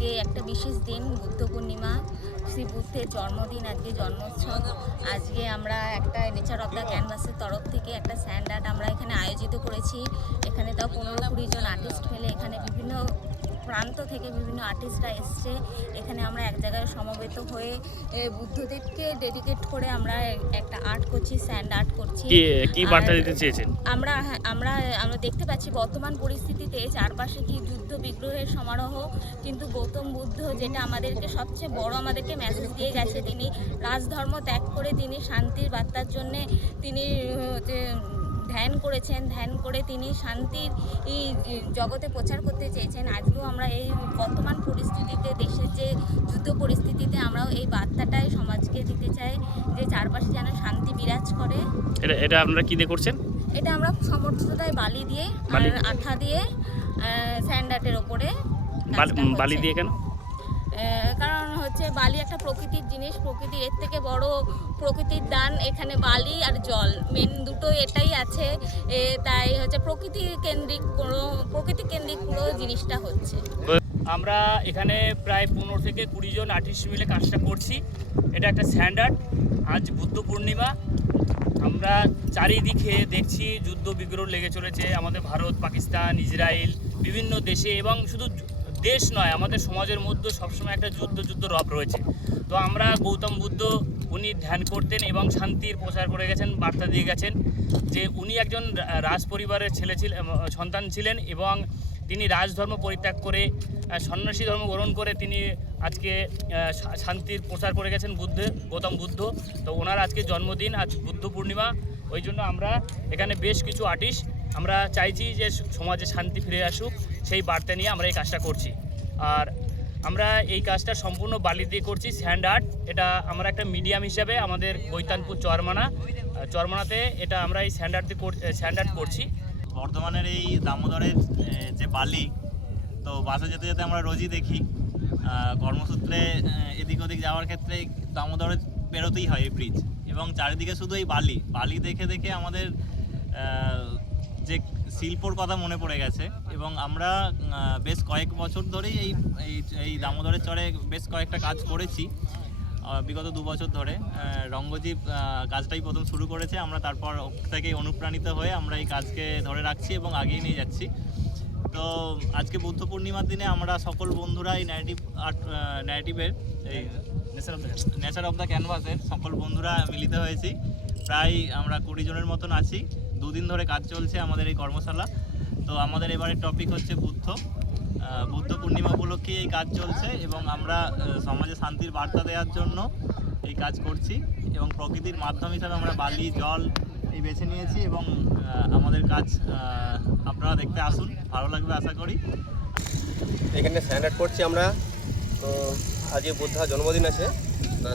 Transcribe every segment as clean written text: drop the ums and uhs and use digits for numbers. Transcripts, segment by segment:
আজকে একটা বিশেষ দিন, বুদ্ধ পূর্ণিমা, শ্রী বুদ্ধের জন্মদিন, আজকে জন্মোৎসব। আজকে আমরা একটা নেচার অফ দ্য ক্যানভাসের তরফ থেকে একটা স্যান্ড আর্ট আমরা এখানে আয়োজিত করেছি। এখানে তাও 15-20 জন আর্টিস্ট মিলে এখানে বিভিন্ন প্রান্ত থেকে বিভিন্ন আর্টিস্টরা এসছে। এখানে আমরা এক জায়গায় সমবেত হয়ে বুদ্ধদেবকে ডেডিকেট করে আমরা একটা আর্ট করছি, স্যান্ড আর্ট করছি। কি বার্তা দিতে চেয়েছেন? আমরা দেখতে পাচ্ছি বর্তমান পরিস্থিতিতে চারপাশে কি যুদ্ধ বিগ্রহের সমারোহ, কিন্তু গৌতম বুদ্ধ যেটা আমাদেরকে সবচেয়ে বড় আমাদেরকে মেসেজ দিয়ে গেছে, তিনি রাজধর্ম ত্যাগ করে তিনি শান্তির বার্তার জন্যে তিনি ধ্যান করেছেন, ধ্যান করে তিনি শান্তির এই জগতে প্রচার করতে চেয়েছেন। আজকেও আমরা এই বর্তমান পরিস্থিতিতে, দেশের যে যুদ্ধ পরিস্থিতিতে, আমরাও এই বার্তাটাই সমাজকে দিতে চাই যে চারপাশে যেন শান্তি বিরাজ করে। এটা আপনারা কি দিয়ে করছেন? এটা আমরা সমর্থতায় বালি দিয়ে আর আঠা দিয়ে স্যান্ড আর্টের ওপরে। বালি দিয়ে কেন? কারণ হচ্ছে বালি একটা প্রকৃতির জিনিস, প্রকৃতির এর থেকে বড় প্রকৃতির দান এখানে বালি আর জল, মেন দুটো এটাই আছে। তাই হচ্ছে প্রকৃতি কেন্দ্রিক পুরো জিনিসটা হচ্ছে। আমরা এখানে প্রায় 15 থেকে 20 জন আর্টিস্ট মিলে কাজটা করছি। এটা একটা স্যান্ড আর্ট। আজ বুদ্ধ পূর্ণিমা, আমরা চারিদিকে দেখছি যুদ্ধ বিগ্রহ লেগে চলেছে আমাদের ভারত, পাকিস্তান, ইসরায়েল, বিভিন্ন দেশে, এবং শুধু দেশ নয়, আমাদের সমাজের মধ্যে সবসময় একটা যুদ্ধ রব রয়েছে। তো আমরা গৌতম বুদ্ধ উনি ধ্যান করতেন এবং শান্তির প্রচার করে গেছেন, বার্তা দিয়ে গেছেন যে উনি একজন রাজ পরিবারের সন্তান ছিলেন এবং তিনি রাজধর্ম পরিত্যাগ করে সন্ন্যাসী ধর্ম গ্রহণ করে তিনি আজকে শান্তির প্রচার করে গেছেন গৌতম বুদ্ধ। তো ওনার আজকে জন্মদিন, আজ বুদ্ধ পূর্ণিমা, ওই জন্য আমরা এখানে বেশ কিছু আর্টিস্ট আমরা চাইছি যে সমাজে শান্তি ফিরে আসুক, সেই বার্তা নিয়ে আমরা এই কাজটা করছি। আর আমরা এই কাজটা সম্পূর্ণ বালি দিয়ে করছি, স্যান্ড আর্ট। এটা আমরা একটা মিডিয়াম হিসাবে আমাদের গৈতানপুর চরমানাতে এটা আমরা এই স্যান্ড আর্ট করছি। বর্ধমানের এই দামোদরের যে বালি, তো বাসে যেতে যেতে আমরা রোজই দেখি, কর্মসূত্রে এদিক ওদিক যাওয়ার ক্ষেত্রে দামোদরে বেরোতেই হয় এই ব্রিজ, এবং চারিদিকে শুধু এই বালি দেখে দেখে আমাদের যে শিল্পর কথা মনে পড়ে গেছে। এবং আমরা বেশ কয়েক বছর ধরেই এই দামোদরের চরে বেশ কয়েকটা কাজ করেছি। বিগত 2 বছর ধরে রঙ্গজীব কাজটাই প্রথম শুরু করেছে, আমরা তারপর থেকেই অনুপ্রাণিত হয়ে আমরা এই কাজকে ধরে রাখছি এবং আগিয়ে নিয়ে যাচ্ছি। তো আজকে বুদ্ধ পূর্ণিমার দিনে আমরা সকল বন্ধুরা এই ন্যারেটিভের এই নেচার অফ দ্য ক্যানভাসের সকল বন্ধুরা মিলিত হয়েছি। প্রায় আমরা 20 জনের মতন আছি। 2 দিন ধরে কাজ চলছে আমাদের এই কর্মশালা। তো আমাদের এবারের টপিক হচ্ছে বুদ্ধ পূর্ণিমা উপলক্ষে এই কাজ চলছে, এবং আমরা সমাজে শান্তির বার্তা দেওয়ার জন্য এই কাজ করছি, এবং প্রকৃতির মাধ্যম হিসাবে আমরা বালি, জল এই বেছে নিয়েছি। এবং আমাদের কাজ আপনারা দেখতে আসুন, ভালো লাগবে আশা করি। এখানে স্যান্ড আর্ট করছি আমরা। তো আজকে বুদ্ধার জন্মদিন আছে,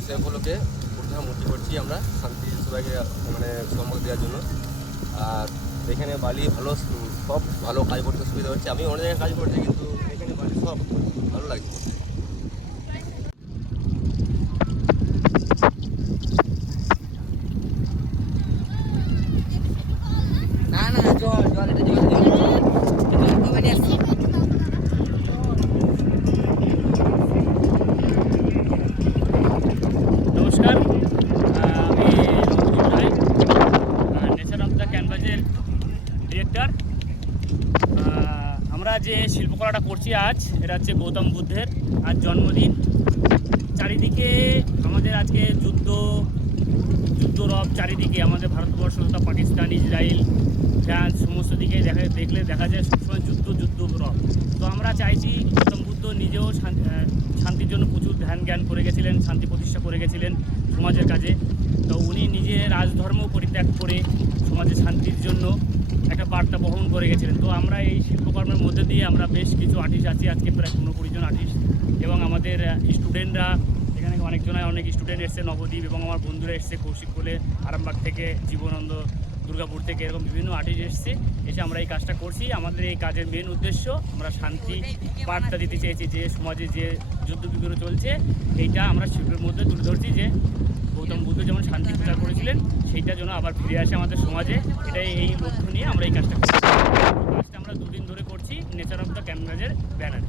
সে উপলক্ষে বুদ্ধার মূর্তি করছি আমরা, শান্তি সবাইকে সম্মান দেওয়ার জন্য। আর এখানে বালি সব ভালো কাজ করতে সুবিধা হচ্ছে। আমি অনেক জায়গায় কাজ করছি, কিন্তু এখানে বালি সব ভালো লাগছে। নমস্কার, আমি নেচার অফ দ্য ক্যানভাসের ডিরেক্টর। আমরা যে শিল্পকলাটা করছি আজ, এটা হচ্ছে গৌতম বুদ্ধের আজ জন্মদিন। চারিদিকে আমাদের আজকে যুদ্ধ রব, চারিদিকে আমাদের ভারতবর্ষ তথা পাকিস্তান, ইসরায়েল, ফ্রান্স, সমস্ত দিকে দেখলে দেখা যায় সবসময় যুদ্ধ রব। তো আমরা চাইছি, গৌতম বুদ্ধ নিজেও শান্তির জন্য প্রচুর ধ্যান করে গেছিলেন, শান্তি প্রতিষ্ঠা করে গেছিলেন সমাজের কাজে। তো উনি নিজে রাজধর্ম পরিত্যাগ করে সমাজে শান্তির জন্য একটা বার্তা বহন করে গেছিলেন। তো আমরা এই শিল্পকর্মের মধ্যে দিয়ে আমরা বেশ কিছু আর্টিস্ট আছি, আজকে প্রায় 15-20 জন আর্টিস্ট, এবং আমাদের স্টুডেন্টরা এখানে অনেক স্টুডেন্ট এসছে, নবদ্বীপ, এবং আমার বন্ধুরা এসছে কৌশিক কোলে, আরামবাগ থেকে, জীবনানন্দ, দুর্গাপুর থেকে, এরকম বিভিন্ন আর্টিস্ট এসে আমরা এই কাজটা করছি। আমাদের এই কাজের মেন উদ্দেশ্য, আমরা শান্তি বার্তা দিতে চেয়েছি যে সমাজে যে যুদ্ধ বিগ্রহ চলছে, এইটা আমরা শিল্পের মধ্যে তুলে ধরছি যে গৌতম বুদ্ধ যেমন শান্তি প্রচার করেছিলেন, সেইটা যেন আবার ফিরে আসে আমাদের সমাজে। এটাই এই লক্ষ্য নিয়ে আমরা এই কাজটা করছি। কাজটা আমরা 2 দিন ধরে করছি নেচার অফ দ্য ক্যানভাসের ব্যানারে।